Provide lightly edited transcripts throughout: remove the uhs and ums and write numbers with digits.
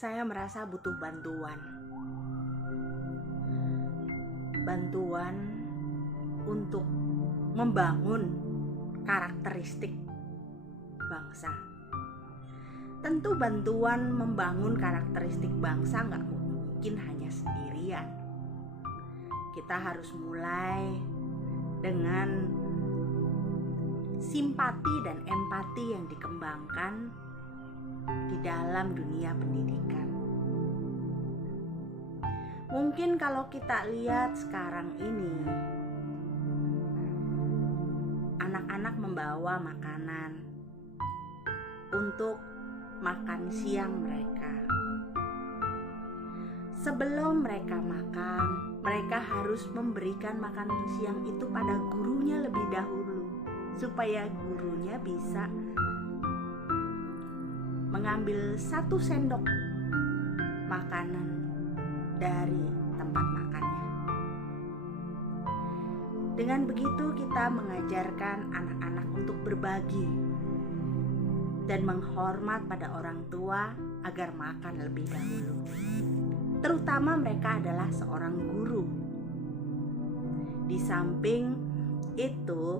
saya merasa butuh bantuan. Bantuan untuk membangun karakteristik bangsa. Tentu bantuan membangun karakteristik bangsa nggak mungkin hanya sendirian. Kita harus mulai dengan simpati dan empati yang dikembangkan di dalam dunia pendidikan. Mungkin kalau kita lihat sekarang ini, anak-anak membawa makanan untuk makan siang mereka. Sebelum mereka makan, mereka harus memberikan makan siang itu pada gurunya lebih dahulu, supaya gurunya bisa mengambil 1 sendok makanan dari tempat makannya. Dengan begitu kita mengajarkan anak-anak untuk berbagi dan menghormat pada orang tua agar makan lebih dahulu. Terutama mereka adalah seorang guru. Di samping itu,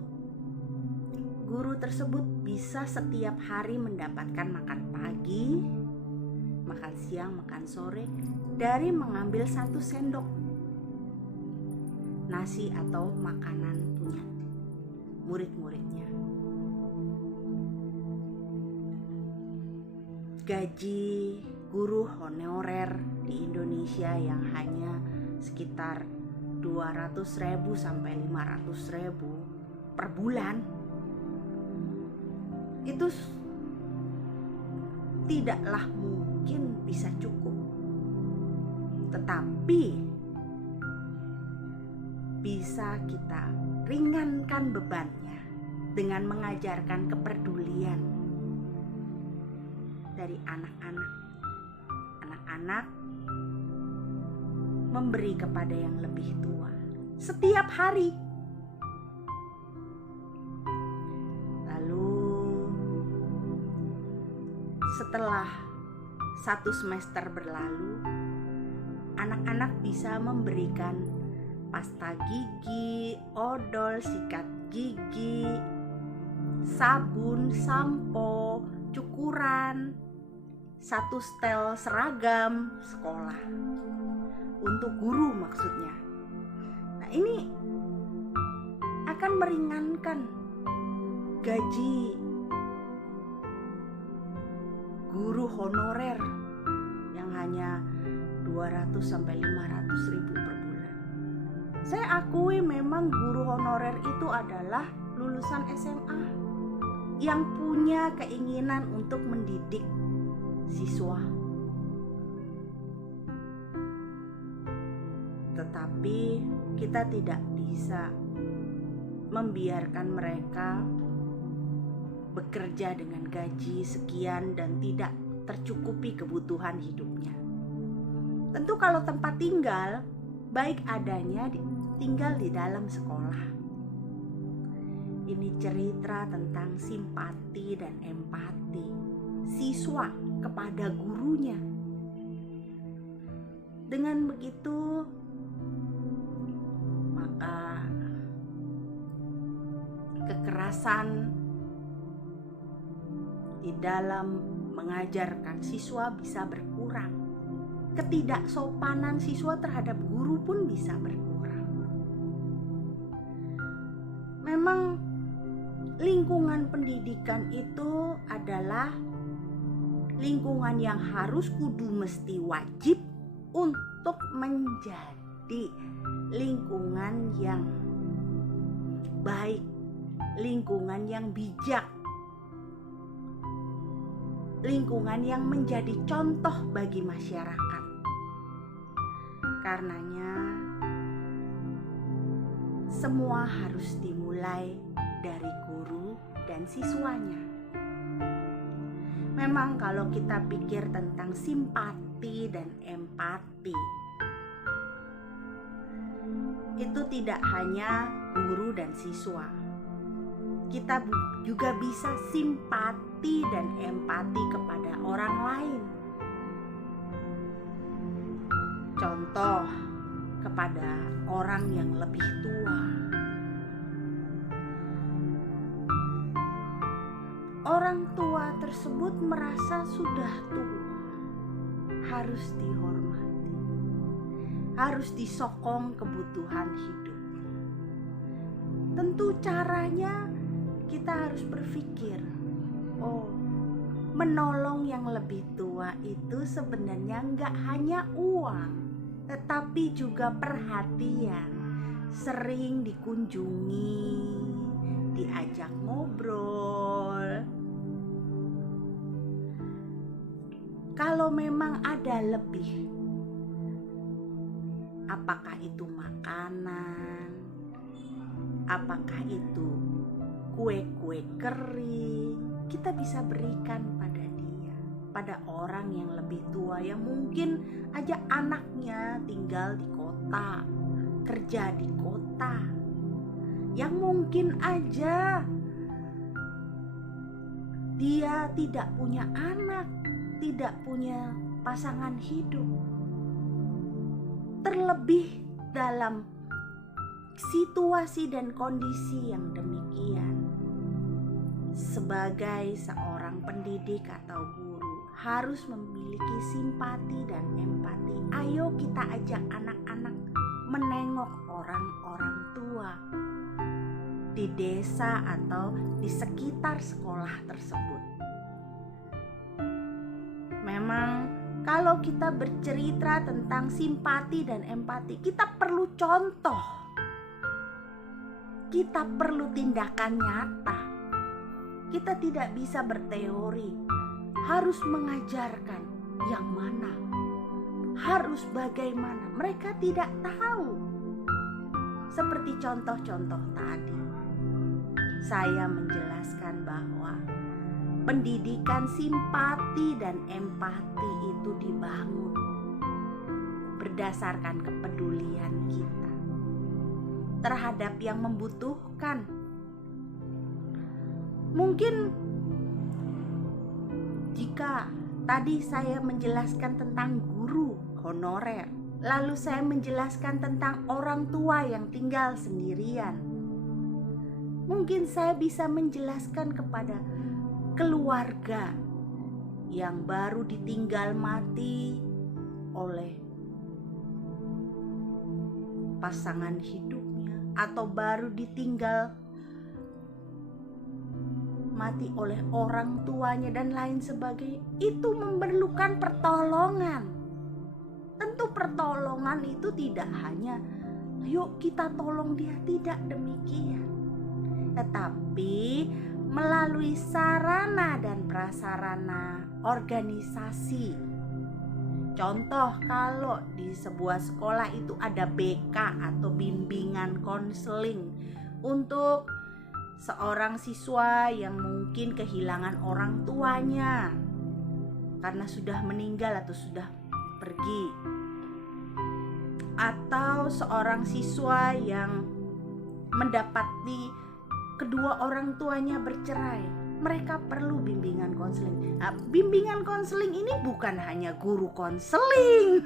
guru tersebut bisa setiap hari mendapatkan makan pagi, makan siang, makan sore dari mengambil 1 sendok nasi atau makanan punya murid-muridnya. Gaji guru honorer di Indonesia yang hanya sekitar 200.000 sampai 500.000 per bulan itu tidaklah mungkin bisa cukup, tetapi bisa kita ringankan bebannya dengan mengajarkan kepedulian dari anak-anak. Anak-anak memberi kepada yang lebih tua setiap hari. Setelah 1 semester berlalu, anak-anak bisa memberikan pasta gigi, odol, sikat gigi, sabun, sampo, cukuran, 1 setel seragam sekolah untuk guru maksudnya. Nah, ini akan meringankan gaji guru honorer yang hanya 200 sampai 500.000 per bulan. Saya akui memang guru honorer itu adalah lulusan SMA yang punya keinginan untuk mendidik siswa. Tetapi kita tidak bisa membiarkan mereka bekerja dengan gaji sekian dan tidak tercukupi kebutuhan hidupnya. Tentu kalau tempat tinggal, baik adanya tinggal di dalam sekolah. Ini cerita tentang simpati dan empati siswa kepada gurunya. Dengan begitu, maka kekerasan di dalam mengajarkan siswa bisa berkurang. Ketidaksopanan siswa terhadap guru pun bisa berkurang. Memang lingkungan pendidikan itu adalah lingkungan yang harus kudu mesti wajib untuk menjadi lingkungan yang baik, lingkungan yang bijak, lingkungan yang menjadi contoh bagi masyarakat. Karenanya semua harus dimulai dari guru dan siswanya. Memang kalau kita pikir tentang simpati dan empati, itu tidak hanya guru dan siswa. Kita juga bisa simpati dan empati kepada orang lain. Contoh kepada orang yang lebih tua. Orang tua tersebut merasa sudah tua, harus dihormati, harus disokong kebutuhan hidupnya. Tentu caranya kita harus berpikir, menolong yang lebih tua itu sebenarnya nggak hanya uang, tetapi juga perhatian, sering dikunjungi, diajak ngobrol. Kalau memang ada lebih, apakah itu makanan, apakah itu kue-kue kering, kita bisa berikan pada dia, pada orang yang lebih tua yang mungkin aja anaknya tinggal di kota, kerja di kota, yang mungkin aja dia tidak punya anak, tidak punya pasangan hidup. Terlebih dalam situasi dan kondisi yang demikian, sebagai seorang pendidik atau guru harus memiliki simpati dan empati. Ayo kita ajak anak-anak menengok orang-orang tua di desa atau di sekitar sekolah tersebut. Memang kalau kita bercerita tentang simpati dan empati, kita perlu contoh, kita perlu tindakan nyata. Kita tidak bisa berteori, harus mengajarkan yang mana, harus bagaimana. Mereka tidak tahu. Seperti contoh-contoh tadi, saya menjelaskan bahwa pendidikan simpati dan empati itu dibangun berdasarkan kepedulian kita terhadap yang membutuhkan. Mungkin jika tadi saya menjelaskan tentang guru honorer, lalu saya menjelaskan tentang orang tua yang tinggal sendirian, mungkin saya bisa menjelaskan kepada keluarga yang baru ditinggal mati oleh pasangan hidupnya, atau baru ditinggal mati oleh orang tuanya dan lain sebagainya. Itu memerlukan pertolongan. Tentu pertolongan itu tidak hanya yuk kita tolong dia, tidak demikian, tetapi melalui sarana dan prasarana organisasi. Contoh, kalau di sebuah sekolah itu ada BK atau bimbingan konseling untuk seorang siswa yang mungkin kehilangan orang tuanya karena sudah meninggal atau sudah pergi, atau seorang siswa yang mendapati kedua orang tuanya bercerai, mereka perlu bimbingan konseling. Nah, bimbingan konseling ini bukan hanya guru konseling.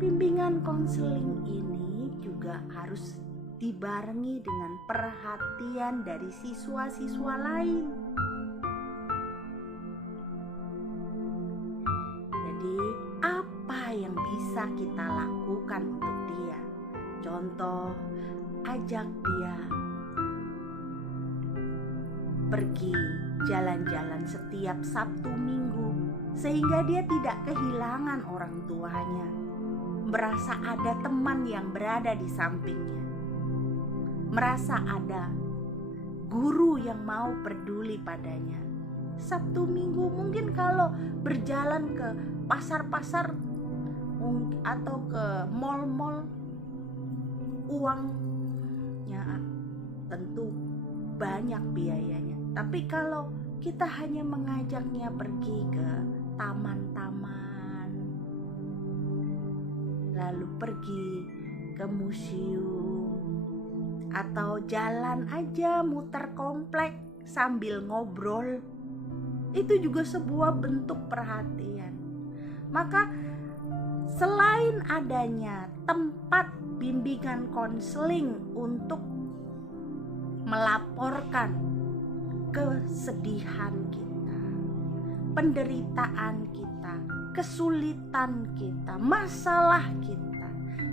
Bimbingan konseling ini juga harus dibarengi dengan perhatian dari siswa-siswa lain. Jadi, apa yang bisa kita lakukan untuk dia? Contoh, ajak dia pergi jalan-jalan setiap Sabtu Minggu, sehingga dia tidak kehilangan orang tuanya, merasa ada teman yang berada di sampingnya, merasa ada guru yang mau peduli padanya. Sabtu Minggu mungkin kalau berjalan ke pasar-pasar atau ke mal-mal, uangnya tentu banyak biayanya. Tapi kalau kita hanya mengajaknya pergi ke taman-taman, lalu pergi ke museum, atau jalan aja muter komplek sambil ngobrol, itu juga sebuah bentuk perhatian. Maka selain adanya tempat bimbingan konseling untuk melaporkan kesedihan kita, penderitaan kita, kesulitan kita, masalah kita,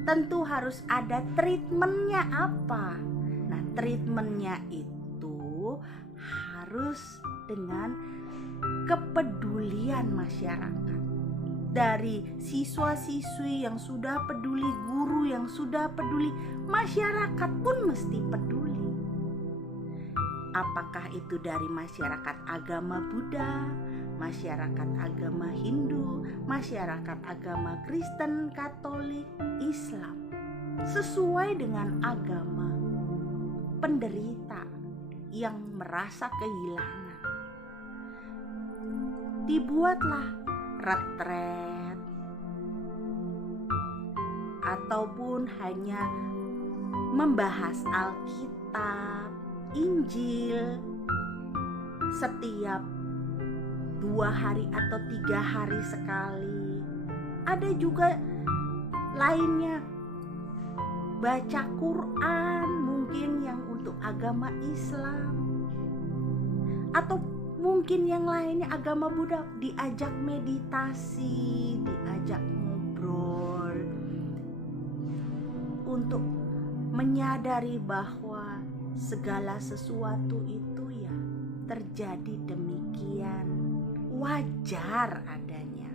tentu harus ada treatmentnya apa. Nah, treatmentnya itu harus dengan kepedulian masyarakat. Dari siswa-siswi yang sudah peduli, guru yang sudah peduli, masyarakat pun mesti peduli. Apakah itu dari masyarakat agama Buddha, masyarakat agama Hindu, masyarakat agama Kristen, Katolik, Islam, sesuai dengan agama penderita yang merasa kehilangan. Dibuatlah retret ataupun hanya membahas Alkitab, Injil setiap 2 hari atau 3 hari sekali. Ada juga lainnya baca Quran, mungkin yang untuk agama Islam, atau mungkin yang lainnya agama Buddha, diajak meditasi, diajak ngobrol untuk menyadari bahwa segala sesuatu itu ya terjadi demikian, wajar adanya,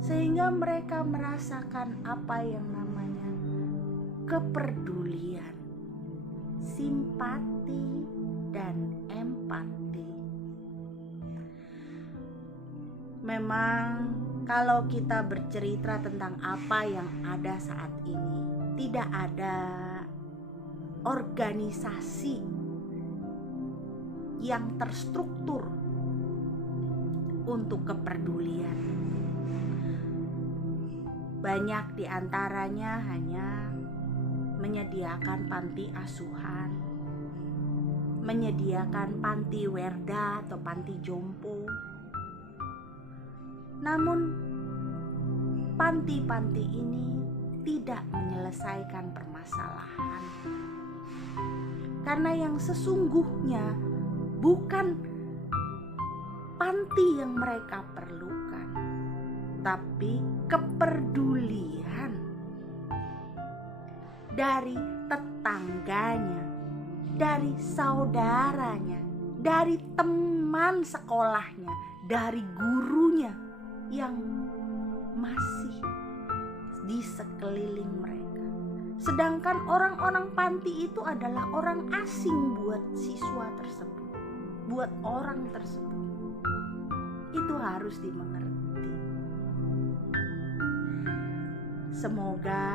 sehingga mereka merasakan apa yang namanya kepedulian, simpati, dan empati. Memang kalau kita bercerita tentang apa yang ada saat ini, tidak ada organisasi yang terstruktur untuk kepedulian. Banyak diantaranya hanya menyediakan panti asuhan, menyediakan panti werda atau panti jompo. Namun panti-panti ini tidak menyelesaikan permasalahan, karena yang sesungguhnya bukan panti yang mereka perlukan, tapi kepedulian dari tetangganya, dari saudaranya, dari teman sekolahnya, dari gurunya yang masih di sekeliling mereka. Sedangkan orang-orang panti itu adalah orang asing buat siswa tersebut, buat orang tersebut. Itu harus dimengerti. Semoga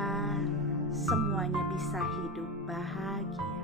semuanya bisa hidup bahagia.